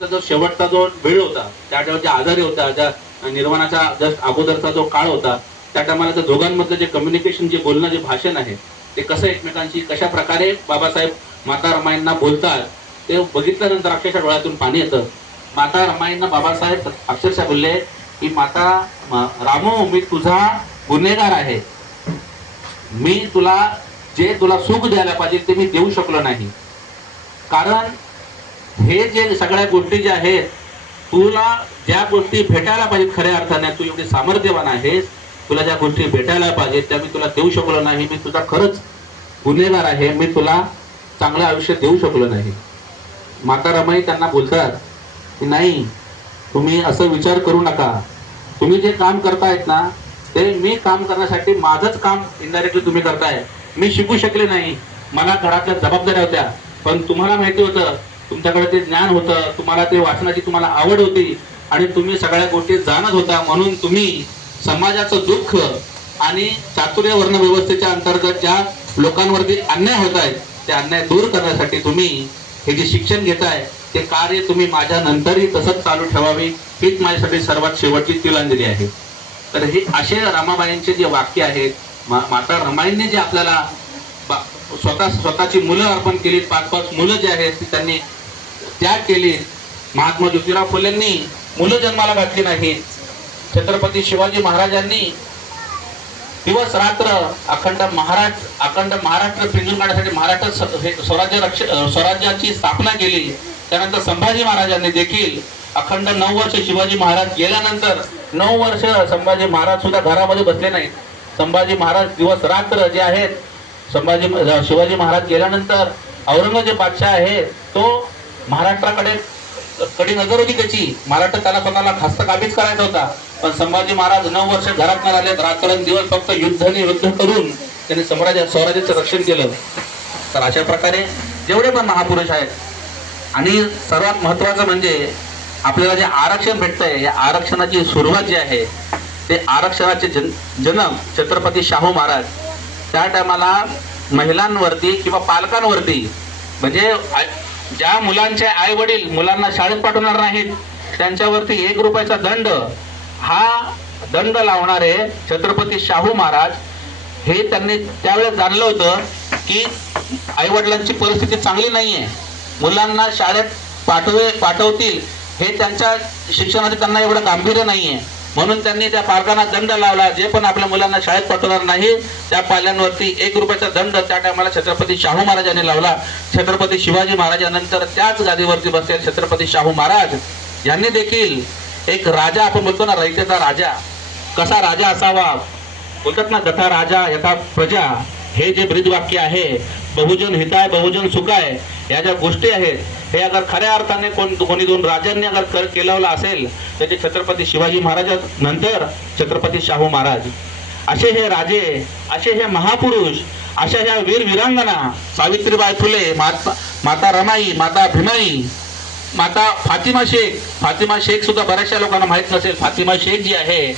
जो शेवटचा जो वेळ होता त्या टायमाला जे आजारी होता, ज्या निर्वाणाच्या जस्ट अगोदरचा जो काळ होता, त्या टायमाला त्या दोघांमधलं जे कम्युनिकेशन, जे बोलणं, जे भाषण आहे ते कसं एकमेकांशी कशा प्रकारे बाबासाहेब माता रमाईंना बोलतात ते बघितल्यानंतर अक्षरशः डोळ्यातून पाणी येतं. माता रमाईंना बाबासाहेब अक्षरशः बोलले की माता रामो, मी तुझा गुन्हेगार आहे, मी तुला जे तुला सुख द्यायला पाहिजे ते मी देऊ शकलो नाही. कारण हे जे सगळ्या गोष्टी ज्या आहेत, तुला ज्या गोष्टी भेटायला पाहिजेत खऱ्या अर्थाने, तू एवढी सामर्थ्यवान आहेस, तुला ज्या गोष्टी भेटायला पाहिजेत त्या मी तुला देऊ शकलो नाही. मी तुझा खरंच गुन्हेगार आहे, मी तुला चांगलं आयुष्य देऊ शकलो नाही. माता रमाई त्यांना बोलतात की नाही, तुम्ही असं विचार करू नका, तुम्ही जे काम करतायत ना ते मी काम करण्यासाठी माझंच काम इनडायरेक्टली तुम्ही करताय. मी शिकू शकले नाही, मला घरातल्या जबाबदाऱ्या होत्या, पण तुम्हाला माहिती होतं, तुमच्याकडे ते ज्ञान होतं, तुम्हाला ते वाचनाची तुम्हाला आवड होती आणि तुम्ही सगळ्या गोष्टी जाणत होता, म्हणून तुम्ही समाजाचं दुःख आणि चातुर्य वर्ण व्यवस्थेच्या अंतर्गत ज्या लोकांवरती अन्याय होत आहेत ते अन्याय दूर करण्यासाठी तुम्ही हे जे शिक्षण घेताय ते कार्य तुम्ही माझ्या नंतरही तसंच चालू ठेवावे, हीच माझ्यासाठी सर्वात शेवटची तिलांजली आहे. तर हे असे रमाबाईंचे जे वाक्य आहेत, माता रमाईंनी जे आपल्याला स्वतःची मुलं अर्पण केली, 5-5 मुलं जे आहेत ती त्यांनी त्याग केली. महात्मा ज्योतिराव फुलेंनी मुलं जन्माला घातली नाही. छत्रपती शिवाजी महाराजांनी दिवस रात्र अखंड महाराष्ट्र पिंजून काढण्यासाठी महाराष्ट्र स्वराज्याची स्थापना केली. त्यानंतर संभाजी महाराजांनी देखील अखंड 9 वर्ष, शिवाजी महाराज गेल्यानंतर 9 वर्ष संभाजी महाराज सुद्धा घरामध्ये बसले नाहीत. संभाजी महाराज दिवस रात्र जे आहेत, शिवाजी महाराज गेल्यानंतर औरंगजेब बादशाह आहे तो महाराष्ट्राकडे कडी नजर होती त्याची, महाराष्ट्र त्याला स्वतःला हस्तकाबीज करायचा होता. पण संभाजी महाराज 9 वर्ष घरात न राहिले, रात्रंदिवस फक्त युद्ध करून त्यांनी स्वराज्याचं रक्षण केलं. तर अशा प्रकारे जेवढे पण महापुरुष आहेत, आणि सर्वात महत्वाचं म्हणजे आपल्याला जे आरक्षण भेटतंय, या आरक्षणाची सुरुवात जी आहे ते आरक्षणाचे जन्म छत्रपती शाहू महाराज त्या टायमाला महिलांवरती किंवा पालकांवरती, म्हणजे ज्या मुलांचे आई वडील मुलांना शाळेत पाठवणार नाहीत त्यांच्यावरती 1 रुपयाचा दंड, हा दंड लावणारे छत्रपती शाहू महाराज हे त्यांनी त्यावेळेस जाणलं होतं की आई वडिलांची परिस्थिती चांगली नाहीये, मुलांना शाळेत पाठवतील हे त्यांच्या शिक्षणाचे त्यांना एवढं गांभीर्य नाहीये, म्हणून त्यांनी त्या पालकांना दंड लावला. जे पण आपल्या मुलांना शाळेत पाठवणार नाही त्या पाल्यांवरती 1 रुपयाचा दंड त्या टायमाला छत्रपती शाहू महाराजांनी लावला. छत्रपती शिवाजी महाराजांनंतर त्याच गादीवरती बसलेले छत्रपती शाहू महाराज यांनी देखील एक राजा, आपण बोलतो ना रयतेचा राजा, कसा राजा असावा, बोलतात ना तथा राजा यथा प्रजा, हे जे ब्रीदवाक्य आहे, बहुजन हिताय बहुजन सुखाय, या ज्या गोष्टी आहेत हे अगर खऱ्या अर्थाने कोणी 2 राजांनी अगर केलं असेल तर ते छत्रपती शिवाजी महाराज नंतर छत्रपती शाहू महाराज. असे हे राजे, असे हे महापुरुष, अशा ह्या वीर वीरांगना सावित्रीबाई फुले, माता रमाई, माता भीमाई, माता फातिमा शेख सुद्धा बऱ्याचशा लोकांना माहित नसेल. फातिमा शेख जी आहे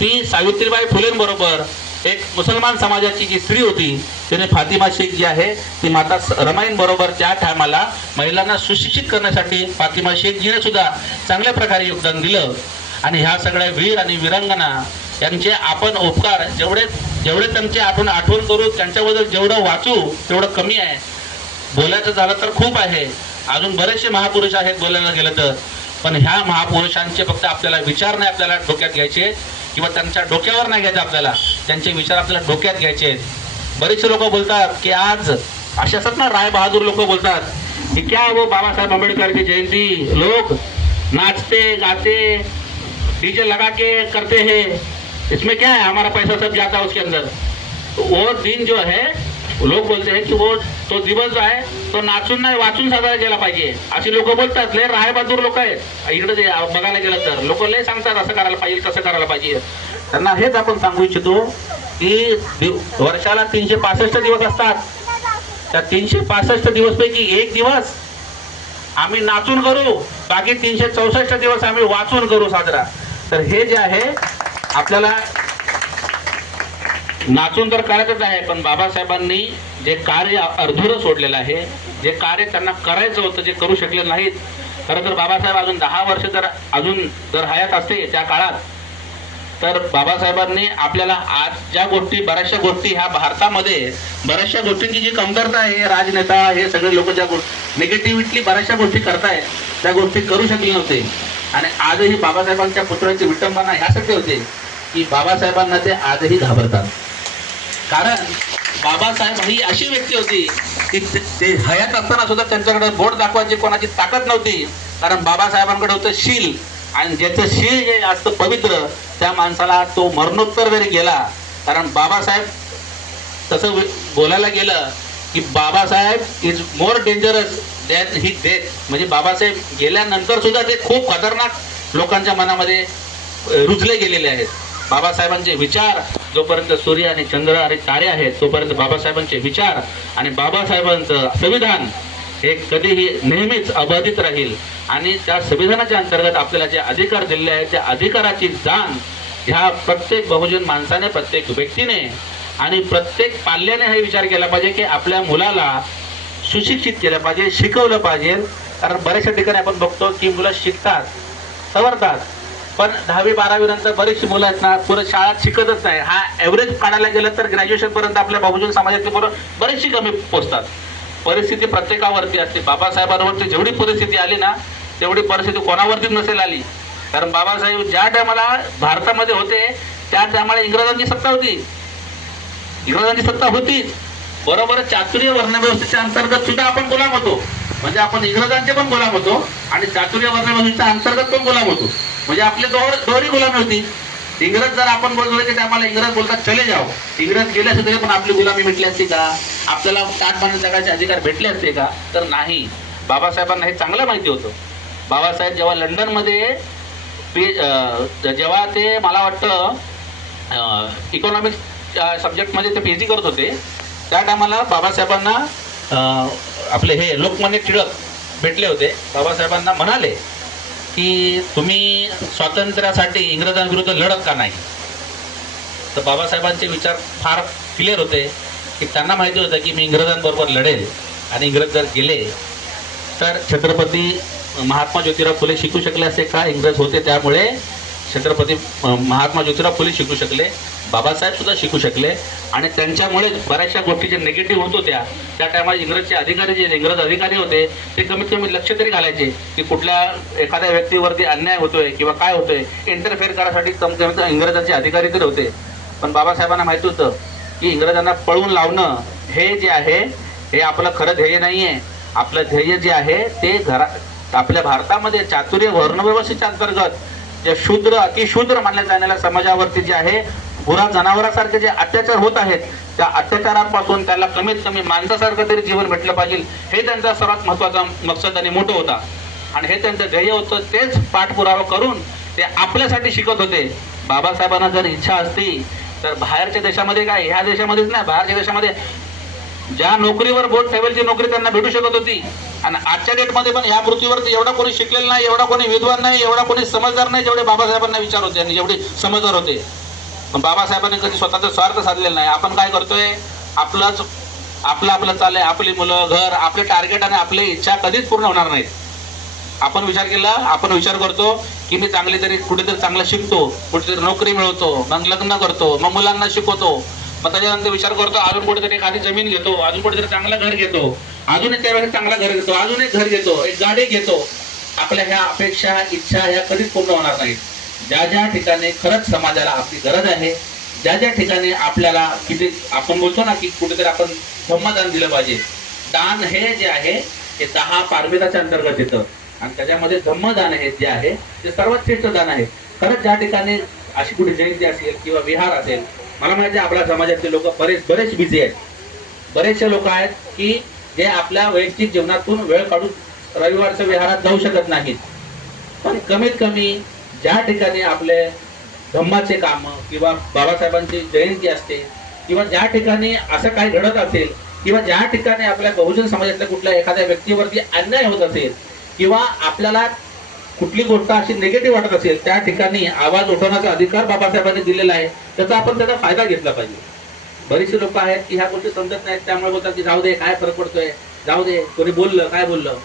ती सावित्रीबाई फुलेंबरोबर एक मुसलमान समाजाची जी स्त्री होती, तिने फातिमा शेख जी आहे ती माता रमाईंबरोबर त्या टायमाला महिलांना सुशिक्षित करण्यासाठी फातिमा शेख जीने सुद्धा चांगल्या प्रकारे योगदान दिलं. आणि ह्या सगळ्या वीर आणि वीरांगना यांचे आपण उपकार जेवढे त्यांचे आपण आठवण करू, त्यांच्याबद्दल जेवढं वाचू तेवढं कमी आहे. बोलायचं झालं तर खूप आहे, अजून बरेचसे महापुरुष आहेत बोलायला गेलं तर, पण ह्या महापुरुषांचे फक्त आपल्याला विचार नाही आपल्याला डोक्यात घ्यायचे किंवा त्यांच्या डोक्यावर नाही घ्यायचे, आपल्याला त्यांचे विचार आपल्याला डोक्यात घ्यायचे. बरेचसे लोक बोलतात की आज असे असतात ना, राय बहादूर लोक बोलतात कि क्या वो बाबा साहेब आंबेडकर की जयंती लोग नाचते गाते डीजे लगा के करते हैं, इसमें क्या है, हमारा पैसा सब जाता है उसके अंदर. तो वो दिन जो है लोक बोलते हैं की वो तो दिवस जो आहे तो नाचून नाही वाचून साजरा केला पाहिजे, अशी लोक बोलतात. लय राय बहादूर लोक आहेत इकडे जे बघायला गेलं तर, लोक लय सांगतात असं करायला पाहिजे तसं करायला पाहिजे. त्यांना हेच आपण सांगू इच्छितो की वर्षाला 365 दिवस असतात, त्या 365 दिवस पैकी 1 दिवस आम्ही नाचून करू, बाकी 364 दिवस आम्ही वाचून करू साजरा. तर हे जे आहे आपल्याला नाचून तर करायचंच आहे, पण बाबासाहेबांनी जे कार्य अर्धुरं सोडलेलं आहे, जे कार्य त्यांना करायचं होतं जे करू शकले नाहीत, खरं तर बाबासाहेब अजून 10 वर्ष जर हयात असते त्या काळात, तर बाबासाहेबांनी आपल्याला आज ज्या गोष्टी, बऱ्याचशा गोष्टी ह्या भारतामध्ये बऱ्याचशा गोष्टींची जी कमतरता आहे, राजनेता हे सगळे लोक ज्या निगेटिव्हिटली बऱ्याचशा गोष्टी करतायत त्या गोष्टी करू शकले नव्हते. आणि आजही बाबासाहेबांच्या पुतळ्याची विटंबना ह्यासाठी होते की बाबासाहेबांना ते आजही घाबरतात. कारण बाबासाहेब ही अशी व्यक्ती होती की ते हयात असताना सुद्धा त्यांच्याकडे बोट दाखवायची कोणाची ताकद नव्हती. कारण बाबासाहेबांकडे होतं शील, आणि ज्याचं शील जे असतं पवित्र, त्या माणसाला तो मरणोत्तर जरी गेला. कारण बाबासाहेब तसं बोलायला गेलं की Babasaheb is more dangerous than he death. म्हणजे बाबासाहेब गेल्यानंतर सुद्धा ते खूप खतरनाक लोकांच्या मनामध्ये रुजले गेलेले आहेत. बाबासाहेबांचे विचार जोपर्यंत सूर्य आणि चंद्र आणि तारे आहेत तोपर्यंत बाबासाहेबांचे विचार आणि बाबासाहेबांचं संविधान हे कधीही नेहमीच अबाधित राहील. आणि त्या संविधानाच्या अंतर्गत आपल्याला जे अधिकार दिलेले आहेत त्या अधिकाराची जाण ह्या प्रत्येक बहुजन माणसाने, प्रत्येक व्यक्तीने आणि प्रत्येक पाल्याने हा विचार केला पाहिजे की आपल्या मुलाला सुशिक्षित केलं पाहिजे, शिकवलं पाहिजे. कारण बऱ्याचशा ठिकाणी आपण बघतो की मुलं शिकतात, सवरतात, पण 10वी-12वी नंतर बरीचशी मुलं आहेत ना पुढे शाळेत शिकतच नाही. हा ॲव्हरेज काढायला गेलं तर ग्रॅज्युएशन पर्यंत आपल्या बहुजन समाजातली मुलं बरीचशी कमी पोचतात. परिस्थिती प्रत्येकावरती असते. बाबासाहेबांवरती जेवढी परिस्थिती आली ना तेवढी परिस्थिती कोणावरतीच नसेल आली. कारण बाबासाहेब ज्या टायमाला भारतामध्ये होते त्या टायमाला इंग्रजांची सत्ता होती. इंग्रजांची सत्ता होतीच, बरोबर चातुर्य वर्णव्यवस्थेच्या अंतर्गत सुद्धा आपण गुलाम होतो. म्हणजे आपण इंग्रजांचे पण गुलाम होतो आणि चातुर्य वर्णव्यवस्थेच्या अंतर्गत पण गुलाम होतो. म्हणजे आपले दोन्ही गुलामी होती. इंग्रज जर आपण बोलतो की त्याला इंग्रज बोलतात चले जाओ, इंग्रज गेले असते तरी पण आपली गुलामी मिटली असते का? आपल्याला ताट बांधून जगायचे अधिकार भेटले असते का? तर नाही. बाबासाहेबांना हे चांगलं माहिती होतं. बाबासाहेब जेव्हा लंडनमध्ये जेव्हा ते मला वाटतं इकॉनॉमिक्स सब्जेक्टमध्ये ते PhD करत होते त्या टायमाला बाबासाहेबांना आपले हे लोकमान्य टिळक भेटले होते. बाबासाहेबांना म्हणाले की तुम्ही स्वातंत्र्यासाठी इंग्रजांविरुद्ध लढत का नाही? तर बाबासाहेबांचे विचार फार क्लिअर होते की त्यांना माहिती होतं की मी इंग्रजांबरोबर लढेल आणि इंग्रज जर गेले तर छत्रपती महात्मा ज्योतिराव फुले शिकू शकले असते का? इंग्रज होते त्यामुळे छत्रपती महात्मा ज्योतिराव फुले शिकू शकले, बाबासाहेब सुद्धा शिकू शकले. आणि त्यांच्यामुळे बऱ्याचशा गोष्टी जे निगेटिव्ह होत होत्या त्या टायमाला इंग्रजचे अधिकारी जे इंग्रज अधिकारी होते ते कमीत कमी लक्ष तरी घालायचे की कुठल्या एखाद्या व्यक्तीवरती अन्याय होतोय किंवा काय होतोय इंटरफेअर करायसाठी कमीत इंग्रजांचे अधिकारी तरी होते. पण बाबासाहेबांना माहिती होतं की इंग्रजांना पळवून लावणं हे जे आहे हे आपलं खरं ध्येय नाही आहे. आपलं ध्येय जे आहे ते आपल्या भारतामध्ये चातुर्य वर्णव्यवस्थेच्या अंतर्गत जे शूद्र अतिशूद्र मानल्या जाणाऱ्या समाजावरती जे आहे गुरा जनावरासारखे जे अत्याचार होत आहेत त्या अत्याचारापासून त्याला कमीत कमी माणसासारखं तरी जीवन भेटलं पाहिजे हे त्यांचा सर्वात महत्त्वाचा मकसद आणि मोठं होता. आणि हे त्यांचं ध्येय होतं. तेच पाठपुरावा करून ते आपल्यासाठी शिकत होते. बाबासाहेबांना जर इच्छा असती तर बाहेरच्या देशामध्ये काय, ह्या देशामध्येच नाही बाहेरच्या देशामध्ये ज्या नोकरीवर बोट ठेवेलची नोकरी त्यांना भेटू शकत होती. आणि आजच्या डेटमध्ये पण ह्या पृथ्वीवरती एवढा कोणी शिकलेला नाही, एवढा कोणी विद्वान नाही, एवढा कोणी समजदार नाही जेवढे बाबासाहेबांना विचार होते आणि जेवढे समजदार होते. पण बाबासाहेबांनी कधी स्वतःचा स्वार्थ साधलेला नाही. आपण काय करतोय, आपलं चाललंय, आपली मुलं, घर, आपले टार्गेट आणि आपली इच्छा कधीच पूर्ण होणार नाहीत. आपण विचार करतो की मी चांगली कुठेतरी चांगलं शिकतो, कुठेतरी नोकरी मिळवतो, मग लग्न करतो, मग मुलांना शिकवतो, मग त्याच्यानंतर विचार करतो अजून कुठेतरी एखादी जमीन घेतो, अजून कुठेतरी चांगलं घर घेतो, अजून एक त्यावेळेस चांगला घर घेतो, अजून एक घर घेतो, एक गाडी घेतो. आपल्या ह्या अपेक्षा इच्छा ह्या कधीच पूर्ण होणार नाहीत. ज्या ज्या ठिकाणी खरंच समाजाला आपली गरज आहे, ज्या ज्या ठिकाणी आपल्याला किती आपण बोलतो ना की कुठेतरी आपण धम्मदान दिलं पाहिजे. दान हे जे आहे हे 10 पारमिताच्या अंतर्गत येतं आणि त्याच्यामध्ये धम्मदान हे जे आहे ते सर्वात श्रेष्ठ दान आहे. खरंच ज्या ठिकाणी अशी कुठे जयंती असेल किंवा विहार असेल, मला माहिती आहे आपल्या समाजातले लोक बरेच बिझी आहेत. बरेचसे लोक आहेत की जे आपल्या वैयक्तिक जीवनातून वेळ काढून रविवारच्या विहारात जाऊ शकत नाहीत. पण कमीत कमी ज्या ठिकाणी आपले धम्माचे काम किंवा बाबासाहेबांची जयंती असते किंवा ज्या ठिकाणी असं काही घडत असेल किंवा ज्या ठिकाणी आपल्या बहुजन समाजातल्या कुठल्या एखाद्या व्यक्तीवरती अन्याय होत असेल किंवा आपल्याला कुठली गोष्ट अशी निगेटिव्ह वाटत असेल त्या ठिकाणी आवाज उठवण्याचा अधिकार बाबासाहेबांनी दिलेला आहे. त्याचा फायदा घेतला पाहिजे. बरेचसे लोक आहेत की ह्या गोष्टी समजत नाहीत, त्यामुळे बोलतात की जाऊ दे, काय फरक पडतोय, जाऊ दे, कोणी बोललं काय बोललं.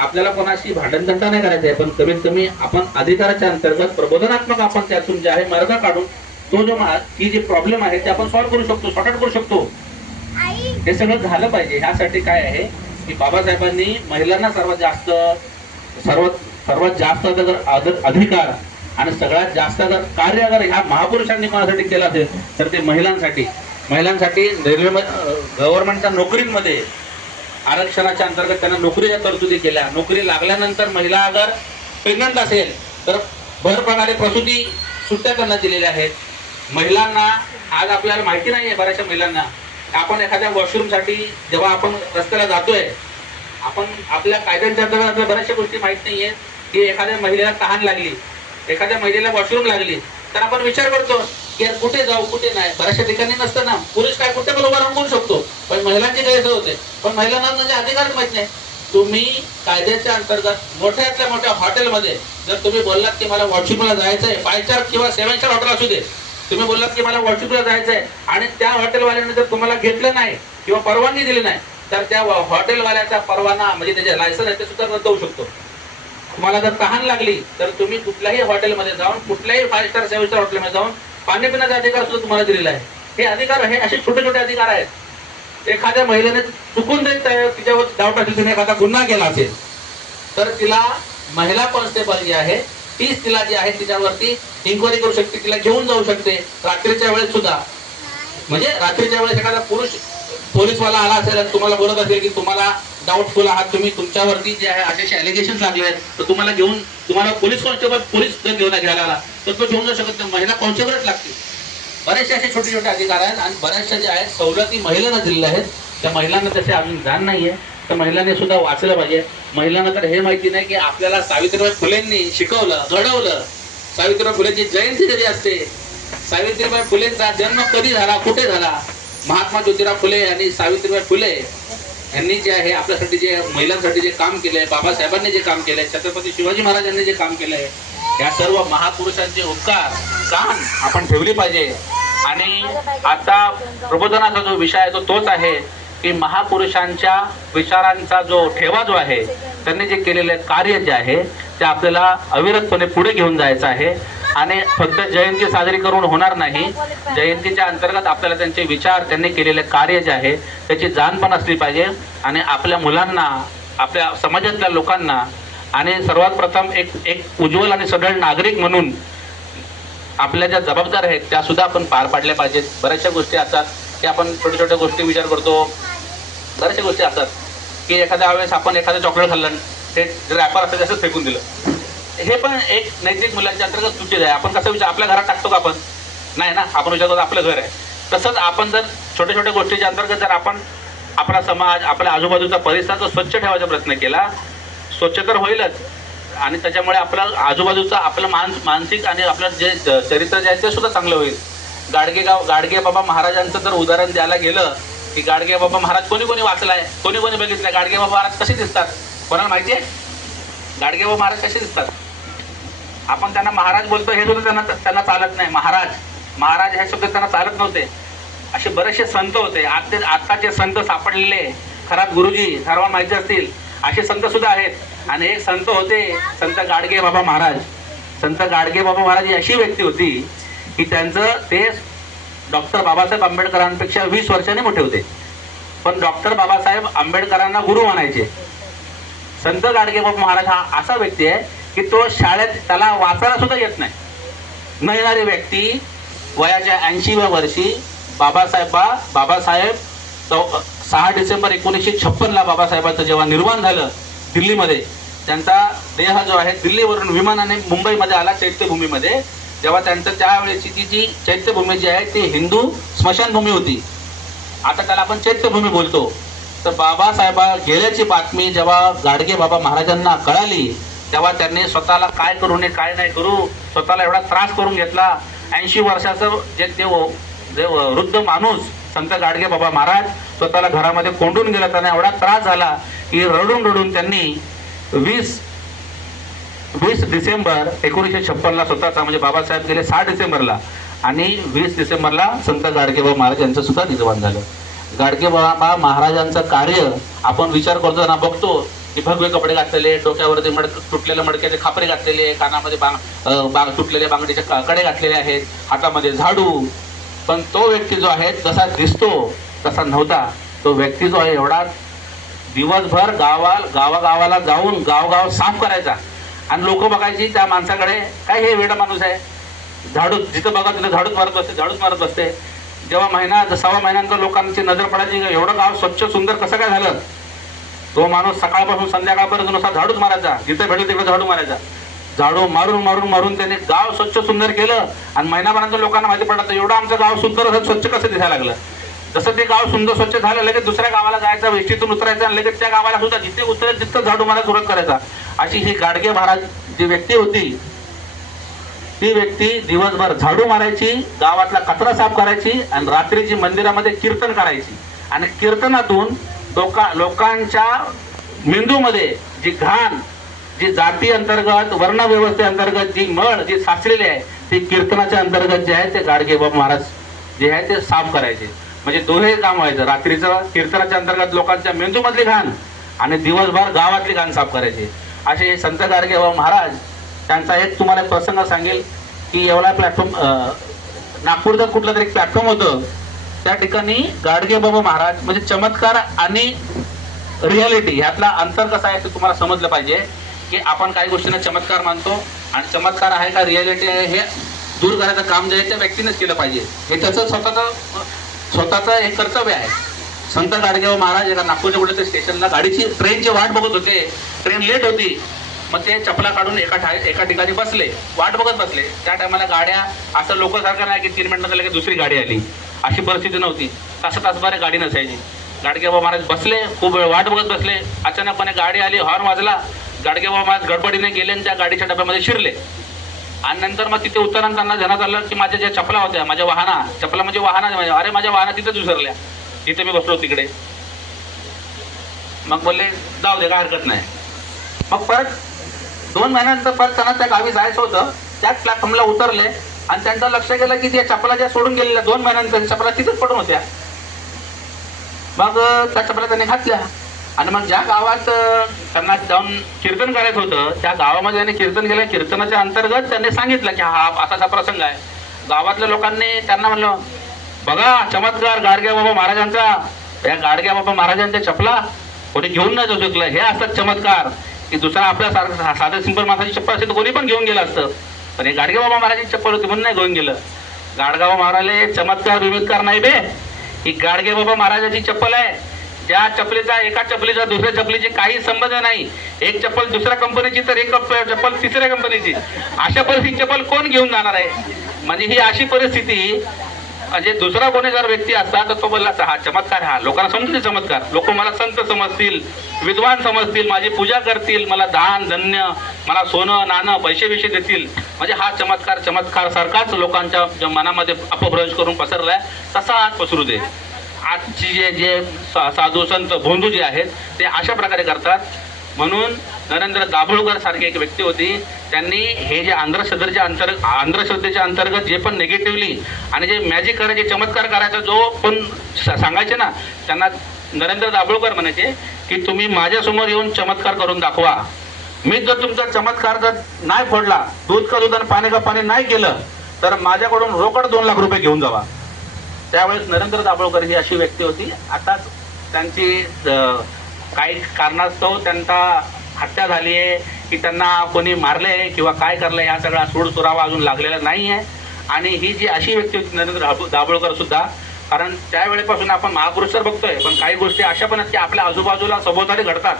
आपल्याला कोणाशी भांडणतंटा नाही करायचा आहे, पण कमीत कमी आपण अधिकाराच्या अंतर्गत प्रबोधनात्मक आपण त्यातून जे आहे मार्ग काढून तो जो ही जी प्रॉब्लेम आहे ते आपण सॉल्व्ह करू शकतो, सॉर्ट आउट करू शकतो. हे सगळं झालं पाहिजे. ह्यासाठी काय आहे की बाबासाहेबांनी महिलांना सर्वात जास्त अधिकार आणि सगळ्यात जास्त जर कार्य अगर ह्या महापुरुषांनी कोणासाठी केलं असेल तर ते महिलांसाठी रेल्वे गव्हर्नमेंटच्या नोकरीमध्ये आरक्षणाच्या अंतर्गत त्यांना नोकरीच्या तरतुदी केल्या. नोकरी लागल्यानंतर महिला अगर प्रेग्नंट असेल तर भर प्रकारे प्रसूती सुट्ट्या करण्यात दिलेल्या आहेत. महिलांना आज आपल्याला माहिती नाही आहे, बऱ्याचशा महिलांना आपण एखाद्या वॉशरूमसाठी जेव्हा आपण रस्त्याला जातोय, आपण आपल्या कायद्यांच्या अंतर्गत बऱ्याचशा गोष्टी माहित नाहीये की एखाद्या महिलेला तहान लागली, एखाद्या महिलेला वॉशरूम लागली तर आपण विचार करतो की यार कुठे जाऊ कुठे नाही. बऱ्याचशा ठिकाणी नसतं ना, पुरुष काय कुठे पण उभा राहून बोलू शकतो, पण महिलांची गैरसोय होते. पण महिलांना म्हणजे अधिकारच माहित नाही. तुम्ही कायद्याच्या अंतर्गत मोठ्यातल्या मोठ्या हॉटेलमध्ये जर तुम्ही बोललात की मला वॉशरूमला जायचं आहे, 5 स्टार किंवा 7 स्टार हॉटेल असू दे, तुम्ही बोललात की मला वॉशरूमला जायचं आहे आणि त्या हॉटेलवाल्याने जर तुम्हाला घेतलं नाही किंवा परवानगी दिली नाही तर त्या हॉटेलवाल्याचा परवाना म्हणजे त्याचे लायसन्स आहे ते सुद्धा रद्द होऊ शकतो. तुम्हाला जर तहान लागली तर तुम्ही कुठल्याही हॉटेलमध्ये जाऊन, कुठल्याही 5 स्टार 7 स्टार हॉटेलमध्ये जाऊन पाणी पिण्याचा अधिकार सुद्धा तुम्हाला दिलेला आहे. हे अधिकार हे असे छोटे छोटे अधिकार आहेत. एखाद्या महिलेने चुकून जर तिच्यावर डाऊट असेल, तिने एखादा गुन्हा केला असेल तर तिला महिला कॉन्स्टेबल जी आहे तीच तिला जी आहे तिच्यावरती इन्क्वायरी करू शकते, तिला घेऊन जाऊ शकते रात्रीच्या वेळेस सुद्धा. म्हणजे रात्रीच्या वेळेस एखादा पुरुष पोलीसवाला आला असेल आणि तुम्हाला बोलत असेल की तुम्हाला डाऊटफुल आहात, तुम्ही तुमच्यावरती जे आहे असे अलिगेशन लागले आहेत तर तुम्हाला पोलीस कॉन्स्टेबल जर घ्यायला आला तर तो घेऊन जाऊ शकत नाही, महिला कॉन्स्टेबलच लागते. बरेचसे असे छोटे छोटे अधिकार आहेत आणि बऱ्याचशा ज्या आहेत सवलती महिलांना दिलेल्या आहेत. त्या महिलांना त्याचे अजून जाण नाहीये, तर महिलांनी सुद्धा वाचलं पाहिजे. महिलांना तर हे माहिती नाही की आपल्याला सावित्रीबाई फुलेंनी शिकवलं, घडवलं. सावित्रीबाई फुलेंची जयंती कधी असते, सावित्रीबाई फुलेंचा जन्म कधी झाला, कुठे झाला. महात्मा ज्योतिराव फुले आणि सावित्रीबाई फुले यांनी जे आहे आपल्यासाठी जे महिलांसाठी जे काम केलंय, बाबासाहेबांनी जे काम केलंय, छत्रपती शिवाजी महाराजांनी जे काम केलंय, या सर्व महापुरुषांचे उपकार कान आपण ठेवली पाहिजे. आणि आता प्रबोधनाचा जो विषय आहे तो तोच आहे की महापुरुषांच्या विचारांचा जो ठेवा जो आहे, त्यांनी जे केलेले कार्य जे आहे ते आपल्याला अविरतपणे पुढे घेऊन जायचं आहे. आणि फक्त जयंती साजरी करून होणार नाही, जयंतीच्या अंतर्गत आपल्याला त्यांचे विचार, त्यांनी केलेले कार्य जे आहे त्याची जाण पण असली पाहिजे. आणि आपल्या मुलांना, आपल्या समाजातल्या लोकांना आणि सर्वात प्रथम एक उज्ज्वल आणि सढळ नागरिक म्हणून आपल्या ज्या जबाबदार आहेत त्या सुद्धा आपण पार पाडल्या पाहिजेत. बऱ्याचशा गोष्टी असतात की आपण छोट्या छोट्या गोष्टी विचार करतो. बऱ्याचशा गोष्टी असतात की एखाद्या वेळेस आपण एखादं चॉकलेट खाल्लं, ते रॅपर असतं तसंच फेकून दिलं. हे पण एक नैतिक मुलांच्या अंतर्गत चुकीचं आहे. आपण कसं विचार आपल्या घरात टाकतो का? आपण नाही ना, आपण विचार करतो आपलं घर आहे. तसंच आपण जर छोट्या छोट्या गोष्टीच्या अंतर्गत जर आपण आपला समाज, आपल्या आजूबाजूचा परिसर जर स्वच्छ ठेवायचा प्रयत्न केला, स्वच्छ तर होईलच आणि त्याच्यामुळे आपला आजूबाजूचा आपलं मानसिक आणि आपलं जे चरित्र जे आहे ते सुद्धा चांगलं होईल. गाडगे बाबा महाराजांचं जर उदाहरण द्यायला गेलं की गाडगे बाबा महाराज कोणी कोणी वाचलाय, कोणी कोणी बघितलंय, गाडगे बाबा महाराज कसे दिसतात कोणाला माहिती आहे? गाडगे बाबा महाराज कसे दिसतात? आपण त्यांना महाराज बोलतो हे सुद्धा त्यांना चालत नाही. महाराज हे शब्द त्यांना चालत नव्हते. असे बरेचसे संत होते. आत्ताचे संत सापडलेले खरात गुरुजी सर्वांना माहिती असतील असे संत सुद्धा आहेत. आणि एक संत होते संत गाडगे बाबा महाराज. संत गाडगे बाबा महाराज ही अशी व्यक्ती होती की त्यांचं ते डॉक्टर बाबासाहेब आंबेडकरांपेक्षा 20 वर्षांनी मोठे होते, पण डॉक्टर बाबासाहेब आंबेडकरांना गुरु मानायचे. संत गाडगे बाबा महाराज हा असा व्यक्ती आहे की तो शाळेत त्याला वाचायला सुद्धा येत नाही. न येणारी व्यक्ती वयाच्या 80व्या वर्षी बाबासाहेब 6 डिसेंबर 1956ला बाबासाहेबांचं जेव्हा निर्वाण झालं दिल्लीमध्ये, त्यांचा देह जो आहे दिल्लीवरून विमानाने मुंबईमध्ये आला चैत्यभूमीमध्ये. जेव्हा त्यांचं त्यावेळेची ती जी चैत्यभूमी जी आहे ती हिंदू स्मशानभूमी होती. आता त्याला आपण चैत्यभूमी बोलतो. तर बाबासाहेबा गेल्याची बातमी जेव्हा गाडगे बाबा महाराजांना कळाली तेव्हा त्यांनी स्वतःला काय करू नये काय नाही करू, स्वतःला एवढा त्रास करून घेतला. 80 वर्षाचं जे वृद्ध माणूस संत गाडगे बाबा महाराज स्वतःला घरामध्ये कोंडून गेला. त्यांना एवढा त्रास झाला की रडून रडून त्यांनी 20 डिसेंबर 1956ला स्वतःचा, म्हणजे बाबासाहेब गेले 6 डिसेंबरला आणि 20 डिसेंबरला संत गाडगेबाबा महाराज यांचं सुद्धा निर्वाण झालं. गाडगेबाबा महाराजांचं कार्य आपण विचार करतो ना, बघतो की भगवे कपडे घातलेले, डोक्यावरती तुटलेल्या मडक्याचे खापरे घातलेले, कानामध्ये तुटलेल्या बांगडीचे कडे घातलेले आहेत, हातामध्ये झाडू. पण तो व्यक्ती जो आहे जसा दिसतो तसा नव्हता. तो व्यक्ती जो आहे एवढा दिवसभर गावागावाला जाऊन गावगाव साफ करायचा आणि लोक बघायची त्या माणसाकडे, काय हे वेडा माणूस आहे, झाडू जिथं बघा तिथं झाडूच मारत बसते. जेव्हा सव्वा महिन्यानंतर लोकांची नजर पडायची एवढं गाव स्वच्छ सुंदर कसं काय झालं, तो माणूस सकाळपासून संध्याकाळपर्यंत नुसता झाडूच मारायचा, जिथे भेटलं तिकडे झाडू मारायचा. झाडू मारून त्याने गाव स्वच्छ सुंदर केलं आणि महिनाभरानंतर लोकांना माहिती पडलं एवढं आमचं गाव सुंदर स्वच्छ कसं दिसायला लागलं. जसं ते गाव सुंदर स्वच्छ झालं लगेच दुसऱ्या गावाला जायचं, एसटीतून उतरायचं आणि लगेच त्या गावाला सुद्धा जिथे उतरेल तिथं झाडू मारायला सुरुवात करायचा. अशी ही गाडगे महाराज जी व्यक्ती होती, ती व्यक्ती दिवसभर झाडू मारायची, गावातला कचरा साफ करायची आणि रात्रीची मंदिरामध्ये कीर्तन करायची. आणि कीर्तनातून लोकांच्या मेंदूमध्ये जी घाण, जी जाती अंतर्गत वर्ण व्यवस्थे अंतर्गत जी मळ जी साचलेली आहे ती कीर्तनाच्या अंतर्गत जे आहे ते गाडगे बाबा महाराज जे आहे ते साफ करायचे. म्हणजे दोन्ही काम व्हायचं, रात्रीचं कीर्तनाच्या अंतर्गत लोकांच्या मेंदूमधली घाण आणि दिवसभर गावातली घाण साफ करायचे. असे संत गाडगे बाबा महाराज, त्यांचा एक तुम्हाला प्रसंग सांगेल की एवढा प्लॅटफॉर्म नागपूरचा कुठला तरी प्लॅटफॉर्म होतं, त्या ठिकाणी गाडगे बाबा महाराज म्हणजे चमत्कार आणि रियालिटी ह्यातला अंतर कसा आहे ते तुम्हाला समजलं पाहिजे. की आपण काही गोष्टींना चमत्कार मानतो आणि चमत्कार आहे का रियालिटी आहे हे दूर करायचं काम जे आहे त्या व्यक्तीनेच केलं पाहिजे. हे त्याचं स्वतःचं एक कर्तव्य आहे. संत गाडगेबाबा महाराज एका नागपूरच्या कुठे स्टेशनला ट्रेनची वाट बघत होते, ट्रेन लेट होती. मग ते चपला काढून एका ठिकाणी बसले, वाट बघत बसले. त्या टायमाला गाड्या असं लोकसारखं नाही की 3 मिनिटांना लगेच दुसरी गाडी आली, अशी परिस्थिती नव्हती. तासभर गाडी नसायची. गाडगेबाबा महाराज बसले, खूप वेळ वाट बघत बसले. अचानकपणे गाडी आली, हॉर्न वाजला. गाडगेबाबा महाराज गडबडीने गेले आणि त्या गाडीच्या डब्यामध्ये शिरले. आणि नंतर मग तिथे उतरताना त्यांना ध्यानात आलं की माझ्या ज्या चपला होत्या, माझ्या चपला म्हणजे वाहना, अरे माझ्या वाहना तिथेच विसरल्या, जिथे मी बसलो तिकडे. मग बोलले जाऊ दे, काय हरकत नाही. मग परत 2 महिन्यानंतर परत त्यांना त्या गावी जायचं होतं. त्याच प्लॅटफॉर्मला उतरले आणि त्यांचं लक्ष गेलं की त्या चपला ज्या सोडून गेलेल्या 2 महिन्यानंतर चपला तिथेच पडून होत्या. मग त्या चपला त्यांनी घातल्या आणि मग ज्या गावात त्यांना जाऊन कीर्तन करायचं होतं त्या गावामध्ये त्यांनी कीर्तन केलं. कीर्तनाच्या अंतर्गत त्यांनी सांगितलं की हा असा प्रसंग आहे. गावातल्या लोकांनी त्यांना म्हणलं, बघा चमत्कार गाडगे बाबा महाराजांचा, या गाडगे बाबा महाराजांच्या चपला कोणी घेऊन नाही जाऊ शकलं. हे असतात चमत्कार की दुसरा आपल्यासारखं साधं सिंपल माणसाची चप्पल असेल तर कोणी पण घेऊन गेलं असतं, पण हे गाडगे बाबा महाराजांची चप्पल होती म्हणून नाही घेऊन गेलं. गाडगाव महाराजले चमत्कार विमत्कार नाही बे, ही गाडगे बाबा महाराजांची चप्पल आहे. ज्या चपलीचा एका चपलीचा दुसऱ्या चपलीची काही संबंध नाही. एक चप्पल दुसऱ्या कंपनीची तर एक चप्पल तिसऱ्या कंपनीची, अशा परिस्थिती चप्पल कोण घेऊन जाणार आहे. म्हणजे ही अशी परिस्थिती, म्हणजे दुसरा कोणी जर व्यक्ती असता तर तो बोलला हा चमत्कार, हा लोकांना समजते चमत्कार, लोक मला संत समजतील, विद्वान समजतील, माझी पूजा करतील, मला दान धन्य, मला सोनं नाणं पैसे विषय देतील. म्हणजे हा चमत्कार सारखाच लोकांच्या मनामध्ये अपभ्रंश करून पसरलाय, तसा आज पसरू दे. आजची जे साधू संत भोंदू जे आहेत ते अशा प्रकारे करतात. म्हणून नरेंद्र दाभोळकर सारखी एक व्यक्ती होती, त्यांनी हे जे अंधश्रद्धेच्या अंतर्गत जे पण निगेटिव्हली आणि जे मॅजिक करायचे, चमत्कार करायचा जो पण सांगायचे ना, त्यांना नरेंद्र दाभोळकर म्हणायचे की तुम्ही माझ्यासमोर येऊन चमत्कार करून दाखवा. मी जर तुमचा चमत्कार जर नाही फोडला, दूध का दूध आणि पाणी का पाणी नाही केलं तर माझ्याकडून रोकड 2 लाख रुपये घेऊन जावा. त्यावेळेस नरेंद्र दाभोळकर ही अशी व्यक्ती होती. आताच त्यांची काही कारणास्तव त्यांचा हत्या झाली आहे की त्यांना कोणी मारले किंवा काय करलंय हा सगळा सूडसुरावा अजून लागलेला नाही आहे. आणि ही जी अशी व्यक्ती होती नरेंद्र दाभोळकर सुद्धा, कारण त्यावेळेपासून आपण महापुरुष तर बघतोय, पण काही गोष्टी अशा पण आहेत की आपल्या आजूबाजूला सभोवताली घडतात.